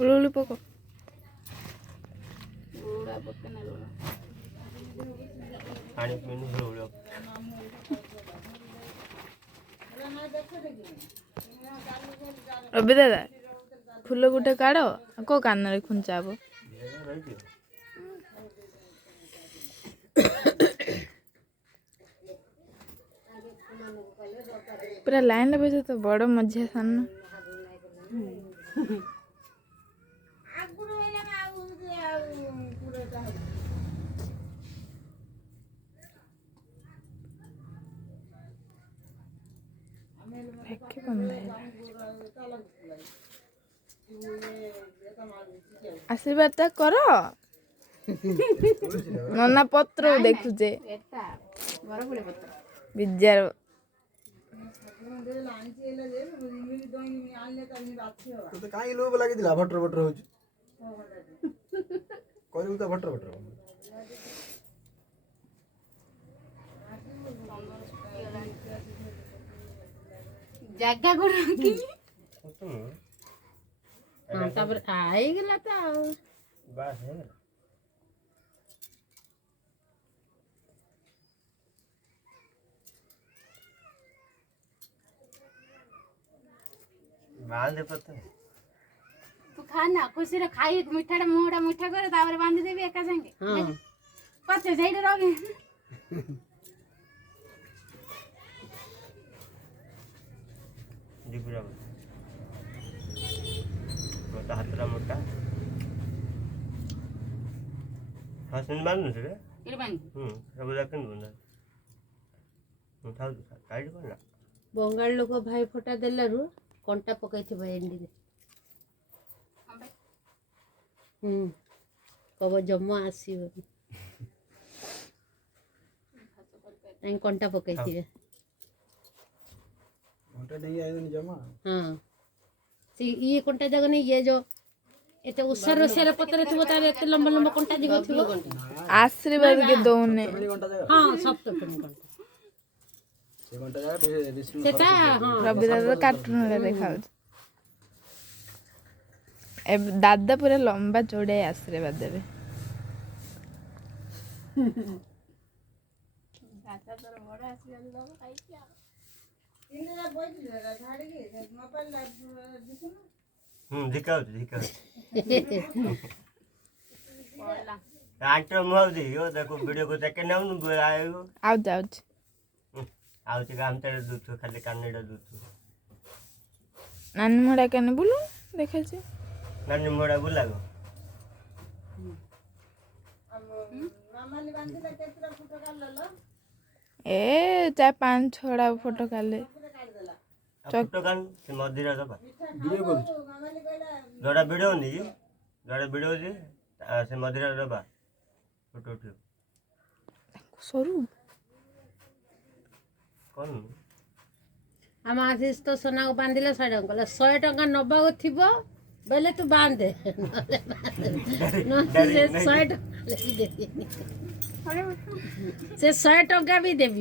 उलू पको पानी पीने उलू रवि दादा फुल गुटे काढ़ को कान रे खुंचा हब पूरा लाइन लगे तो बड़ मझिया सान आशीर्वाद कर नना पत्र देखुचे विद्यार तो काई लोभ लागिदिला भटर भटर होची करू त भटर भटर जगह को रखी हां तब आई गेला त बस है बांध दे पत्ता तू खाना खुशी रे खाई मिठाटा मोड़ा मिठा करे तापर बांध देबी एका संगे हां पछे जाई रगे दिपुरा मोटा हातरा मोटा हासन बांध रे इरबान सब जाकन बंदा उठाओ काई कोना बंगाल लोक भाई फोटा देलारु कंटा पकाई थी एंडी रे कब जम्मा आसीबो ताई कंटा पकाई थी घंटा नहीं आए जमा हां से ये कंटा जगह नहीं ये जो एते उसर सेर पतरे थो तार एते लंबा लंबा कंटा जगह थो आशीर्वाद के दौने हां सब तो घंटा से घंटा जा विष्णु सेटा हां रवि दादा कार्टून रे देखाउ ए दादा पूरा लंबा चौड़े आशीर्वाद देबे दादा तोर बड़ा आशीर्वाद दो खाई क्या दिखाओ आंटर मुहाव दी यो देखो वीडियो को देखे ना उन आयो आउ जाउ आउ ते काम तेरे दूध खाली कानेडा दूध नानी मोड़ा कने बोलू देखै छी नानी मोड़ा बुला गो ए 4-5 छोड़ा फोटो काले फोटो कान से मदिरा दबा वीडियो करू जोड़ा वीडियो नी जोड़ा वीडियो जी से मदिरा दबा फोटो उठियो सरू कौन हम आशीष तो सोना को बांधिले 100 टका 100 टका नबा को थिबो बेले तू बांध दे से 100 टका से 100 टका भी देबी